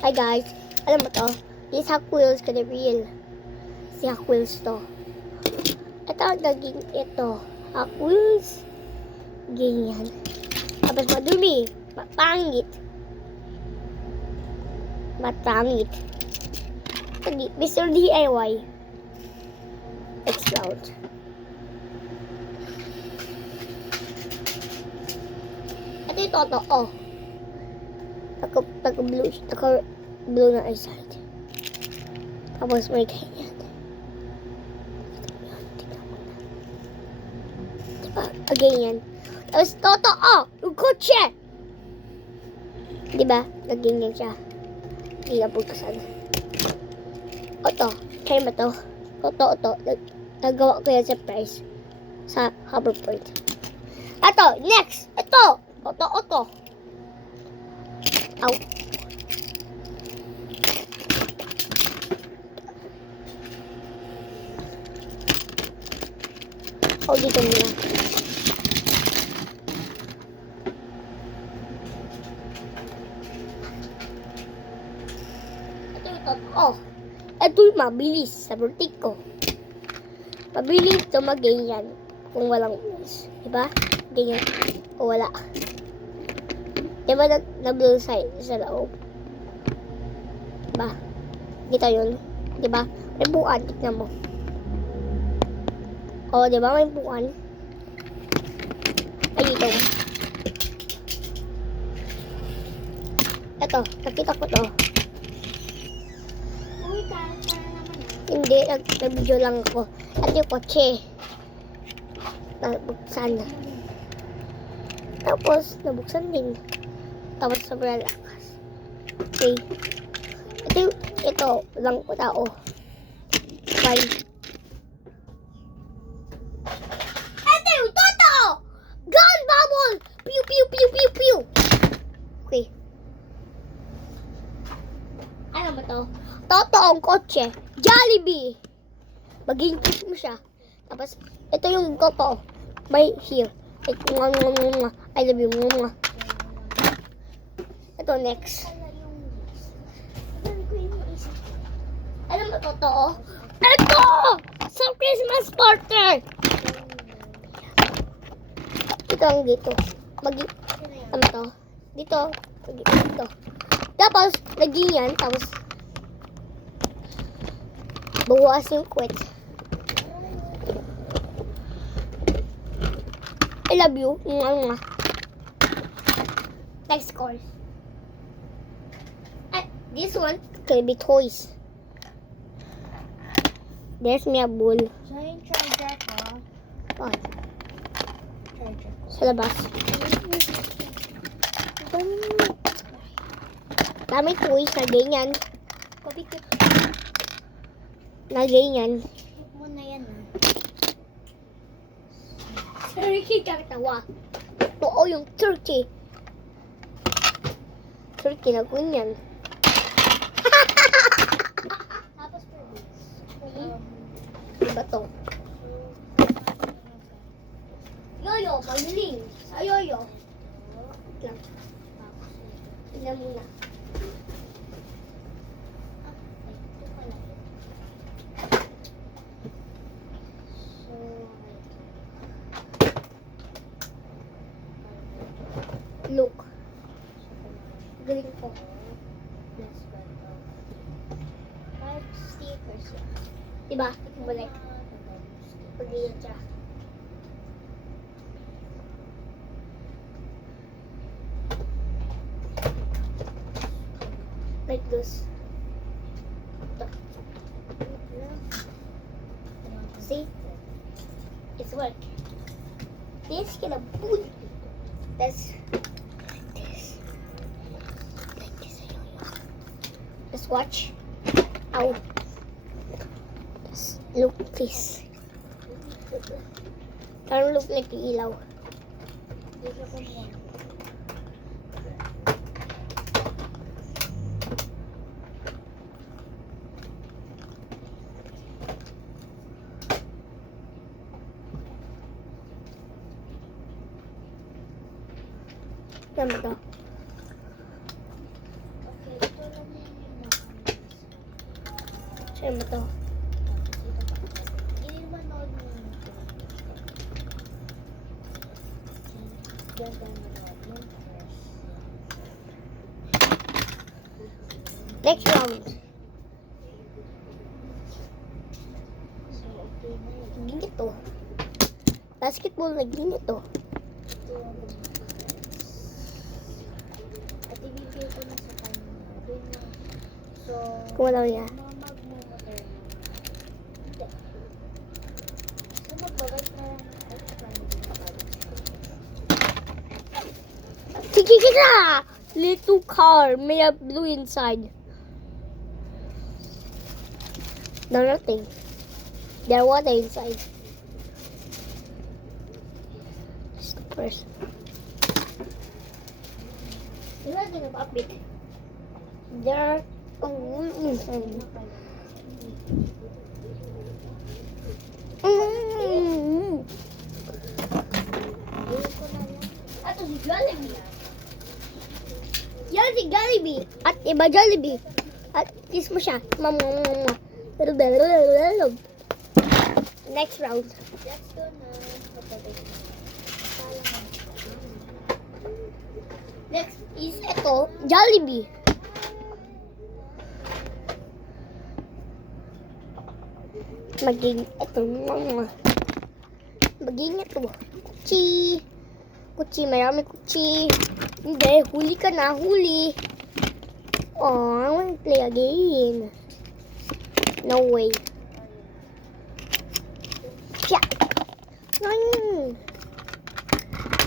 Hi guys, alam mo to? This Hot Wheels ka real. Si Hot Wheels to. Ito ang naging ito. Hot Wheels. Ganyan. Tapos madumi. Mapangit. Matangit. Mr. DIY. It's loud. Ito yung totoo. Naka-blue na side. Tapos may ganyan. Diba? Ganyan. Tapos totoo! Yung kotse! Diba? Ganyan siya. Hindi na pagkasan. Oto. Kaya ba to? Oto. Nagawa ko yan sa price. Sa Hoverboard. Ito! Next! Ito! Oto. Ow. Dito muna. Ito yung totoo. Ito yung mabilis sa vertigo. Mabilis ito mag-ganyan kung walang wheels. Diba? Ganyan. O wala. Diba na-blue side sa loob? Diba? Dito yun. Diba? May buwan. Tignan mo. O, diba may buwan? Ay, dito. Ito. Nakita ko to. Hindi. Nag-video lang ako. At yung kotse. Nabuksan. Tapos, nabuksan din. Tapos, sobrang lakas. Okay. Ito lang po tao. Bye. Ito yung totoo! Gun bubble! Pew, pew, pew, pew, pew! Okay. Ano ba to? Totoong kotse. Jollibee! Mag-increase mo siya. Tapos, ito yung totoo. By here. I love you. Ito, next. Alam mo, totoo? Ito! Sa Christmas party! Ito ang dito. Ano to? Dito. Dito. Tapos, naging yan. Tapos, bawas yung quit. I love you. Next course. This one could be toys. There's me a bull. Saan yung charger ko? Oh, Charger ko. sa labas. Dami toys na ganyan. Kopikit Na ganyan. mo na yan Turkey kakatawa. Oo, yung turkey. Turkey na ganyan. Tapos for this. Diba to? Yoyo, magaling. Sa yoyo. Lang. Tignan muna. Look. Galing ko. Five stickers yan. Diba? Balik. Pag-iyan siya. Like this. Ito. See? It's work. This can a boot. That's this. Like this. Just watch. Ow. Just look this. Parang look like ilaw. Ano to? Okay, ito lang yung Saan ba to? Hindi manood mo yung diyan tayo manood yung first. Next round. So, okay na yun. Ginito. Basketball na ginito. Ito yung at ibigay ko na sa kanya. Doon na. So, Kung wala niya. magmumotor na. Hindi. So, magbabay na lang. Sige kita! Little car may a blue inside. No, nothing. There water inside. Just the first. You're not gonna pop it. There a wood inside. Mm. Ato si Jollibee. Yan si Jollibee. At iba Jollibee. At kiss mo siya. Mama. Next round. Let's go na. Kapatid. Next is ito, Jollibee. Maging ito. Maging ito. Kuchi. Kuchi, marami kuchi. Hindi, huli ka na, huli. Oh, I want to play again. No way. Pia.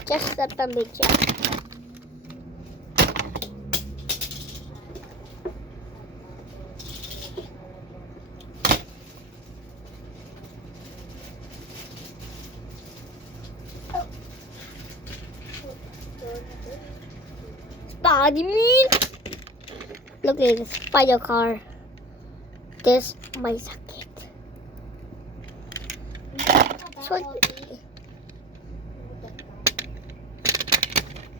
Just a tambi siya. Spider-Man! Look at the spider car. This my sakit. So,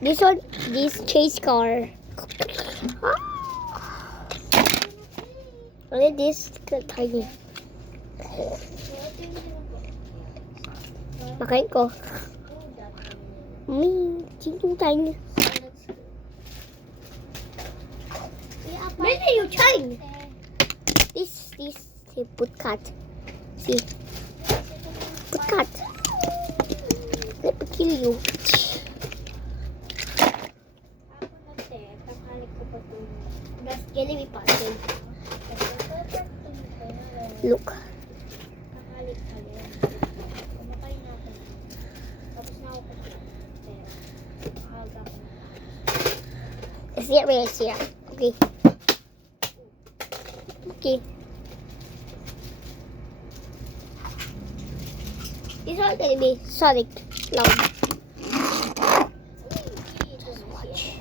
this one, this chase car. Look at this tiny. Makain ko. Chingong tiny. When are you trying? This, see, put cut. See, put cut. Let me kill you. That's Jollibee party. Look. Let's get rid of here. Okay. Okay. This one's gonna be Sonic loud. Just watch.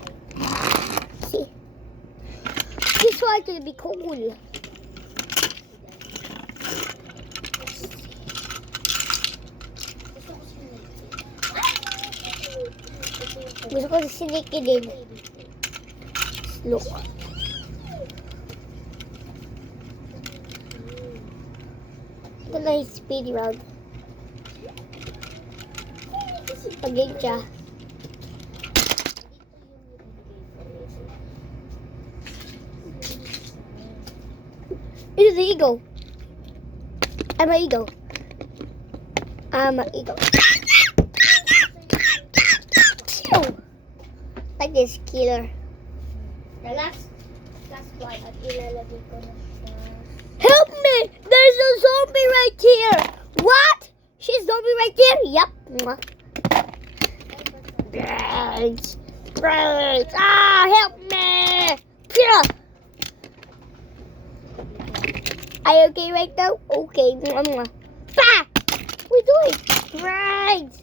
See? This one's gonna be cool. Gusto ko siniki din. Look. Ito na yung speed round. Pag-game siya. Ito the eagle. I'm an eagle. I'm an eagle. Like this killer. The last one at ilalagay ko na siya. Help me! There's a zombie right here! What? She's zombie right there? Yep. Birds! Birds! Ah! Help me! Phew! Are you okay right now? Okay. Pa! We do it! Birds!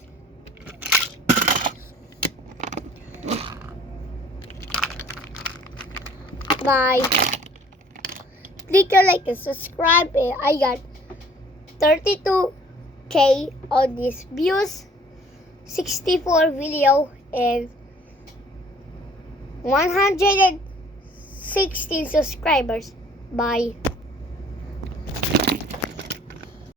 Bye. Click a like and subscribe. I got 32K on these views, 64 video, and 116 subscribers. Bye.